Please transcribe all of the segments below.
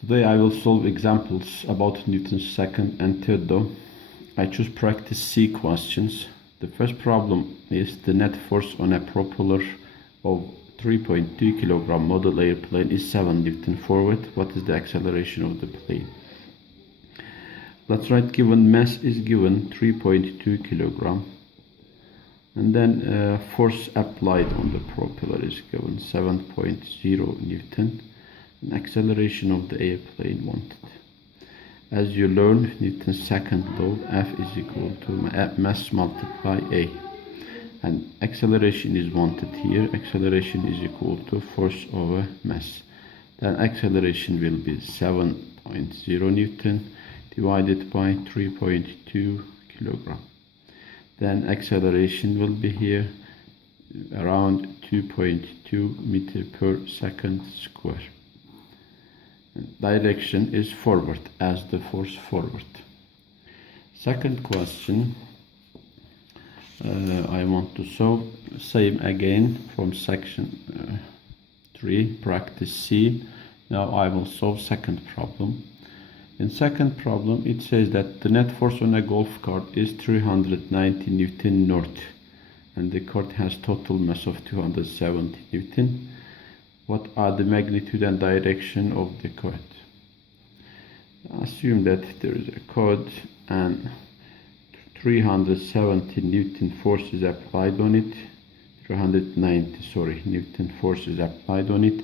Today I will solve examples about Newton's second and third law. I choose practice C questions. The first problem is the net force on a propeller of 3.2 kg model airplane is 7 Newton forward. What is the acceleration of the plane? Let's write given mass is given 3.2 kg, and then force applied on the propeller is given 7.0 Newton. And acceleration of the airplane wanted. As you learn Newton's second law, F is equal to mass multiply A. And acceleration is wanted here. Acceleration is equal to force over mass. Then acceleration will be 7.0 Newton divided by 3.2 kilogram. Then acceleration will be here around 2.2 meter per second square. Direction is forward as the force forward. Second question I want to solve same again from section 3 practice C. Now I will solve second problem. In second problem it says that the net force on a golf cart is 390 Newton north and the cart has total mass of 270 Newton. What are the magnitude and direction of the cart? Assume that there is a cart and 370 Newton force is applied on it. 390 Newton force is applied on it,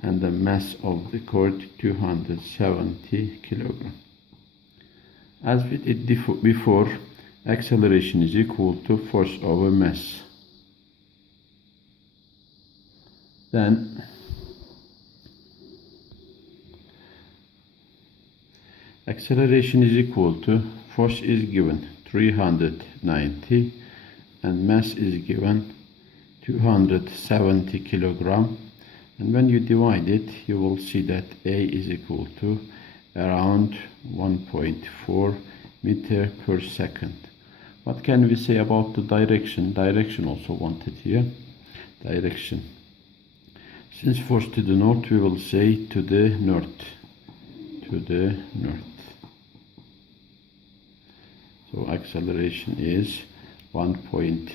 and the mass of the cart 270 kilogram. As with it before, acceleration is equal to force over mass. Then acceleration is equal to force is given 390 and mass is given 270 kilogram, and when you divide it you will see that A is equal to around 1.4 meter per second. What can we say about the direction? Direction also wanted here. Direction, since force to the north, we will say to the north. To the north. So acceleration is 1.4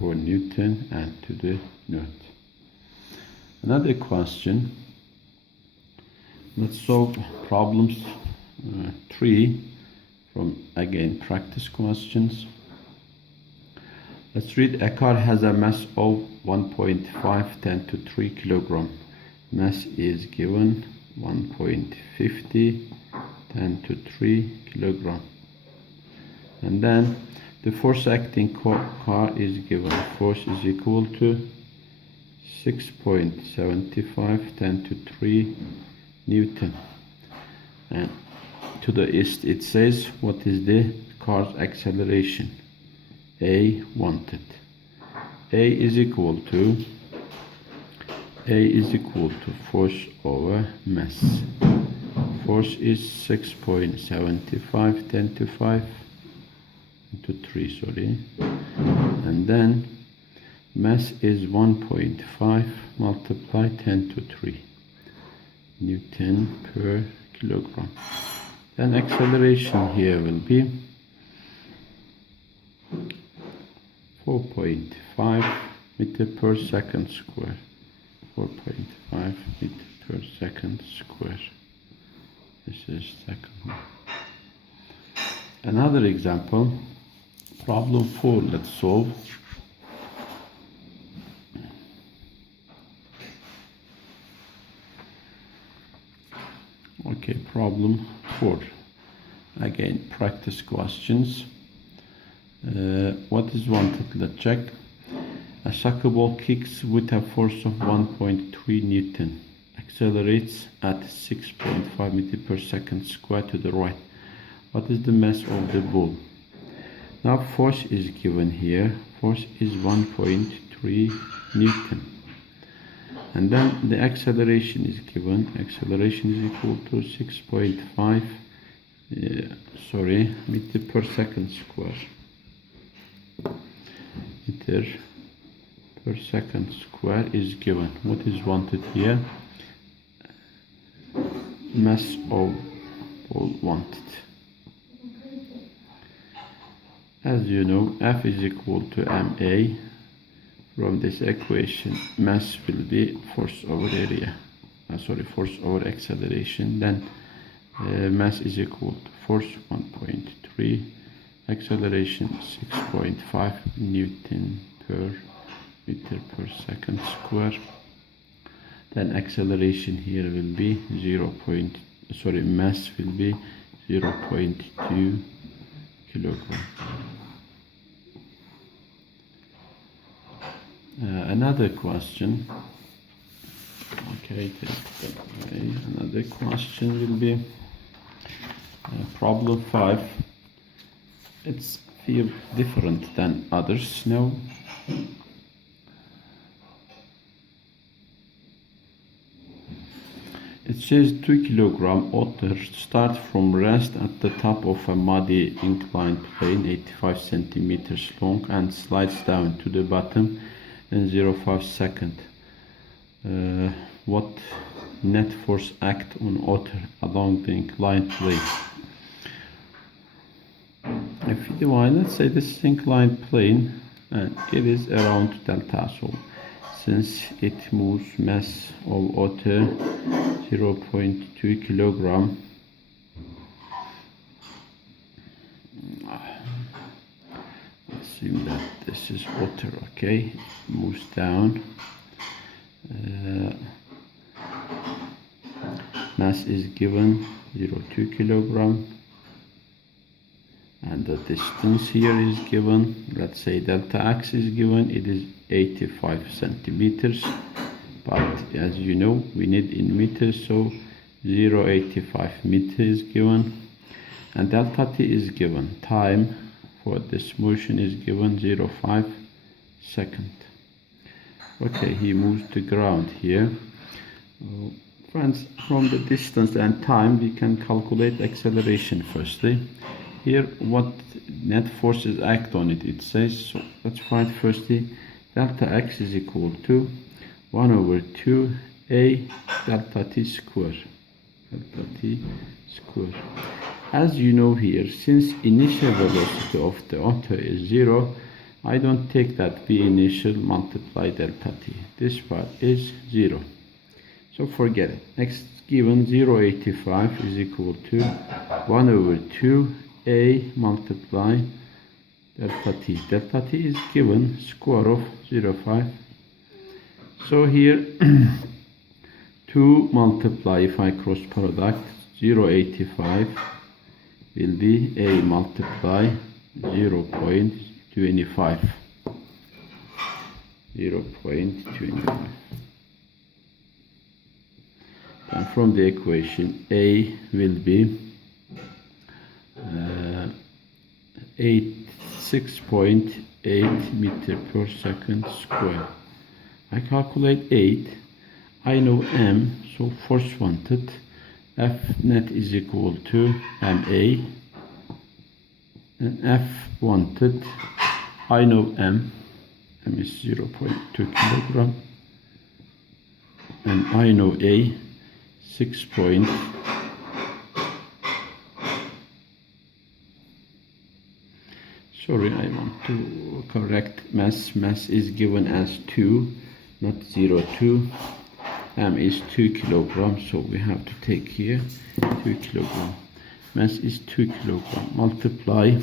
Newton and to the north. Another question. Let's solve problems 3 from again practice questions. Let's read. A car has a mass of 1.5 10 to 3 kilogram. Mass is given 1.50 10 to 3 kilogram. And then the force acting car is given. Force is equal to 6.75 10 to 3 Newton. And to the east it says what is the car's acceleration. A wanted. A is equal to force over mass. Force is 6.75 10 to 5 to 3, and then mass is 1.5 multiply 10 to 3 Newton per kilogram. Then acceleration here will be 4.5 meter per second square. 4.5 meter per second square. This is second one. Another example, problem 4, let's solve. Okay, problem 4. Again, practice questions. What is wanted? Let's check. A soccer ball kicks with a force of 1.3 Newton. Accelerates at 6.5 meter per second square to the right. What is the mass of the ball? Now force is given here. Force is 1.3 Newton. And then the acceleration is given. Acceleration is equal to 6.5 meter per second square. Meter per second square is given. What is wanted here? mass of ball wanted. As you know, F is equal to ma. From this equation, mass will be force over area. Force over acceleration. Then mass is equal to force 1.3, acceleration 6.5 Newton per meter per second square. Then acceleration here will be mass will be 0.2 kilogram. Another question. Okay, another question will be problem 5. It's feel different than others now. It says 2 kilogram otter starts from rest at the top of a muddy inclined plane 85 centimeters long and slides down to the bottom in 0.5 seconds. What net force act on otter along the inclined plane? If you divide, let's say this is inclined plane and it is around delta, so since it moves mass of otter 0.2 kilogram, assume that this is otter, okay, it moves down, mass is given 0.2 kilogram, and the distance here is given, let's say delta x is given, it is 85 centimeters, but as you know we need in meters, so 0.85 meters is given, and delta t is given, time for this motion is given 0.5 second. Okay, he moves to ground here. Friends, from the distance and time we can calculate acceleration firstly. Here what net forces act on it, it says, so let's find firstly delta x is equal to 1 over 2 a delta t square. As you know here, since initial velocity of the otter is 0, I don't take that v initial multiply delta t. This part is 0. So forget it. X given 0.85 is equal to 1 over 2 a multiply delta t. Delta t is given square of 0.5. So here 2 multiply, if I cross product, 0.85 will be a multiply 0.25. 0.25. And from the equation, a will be 6.8 meter per second square. I calculate 8. I know m, so force wanted. F net is equal to ma. And F wanted, I know m. M is 0.2 kilogram. And I know a 6. Sorry, I want to correct mass. Mass is given as 2, not 0.2. M is 2 kilogram, so we have to take here 2 kilogram. Mass is 2 kilogram. Multiply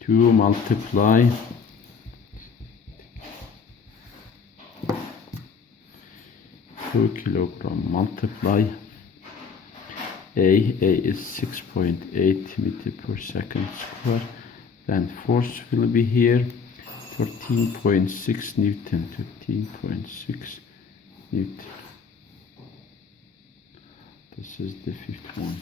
2 multiply 2 kilogram multiply A is 6.8 meter per second square. Then force will be here 13.6 Newton. 13.6 Newton. This is the fifth one.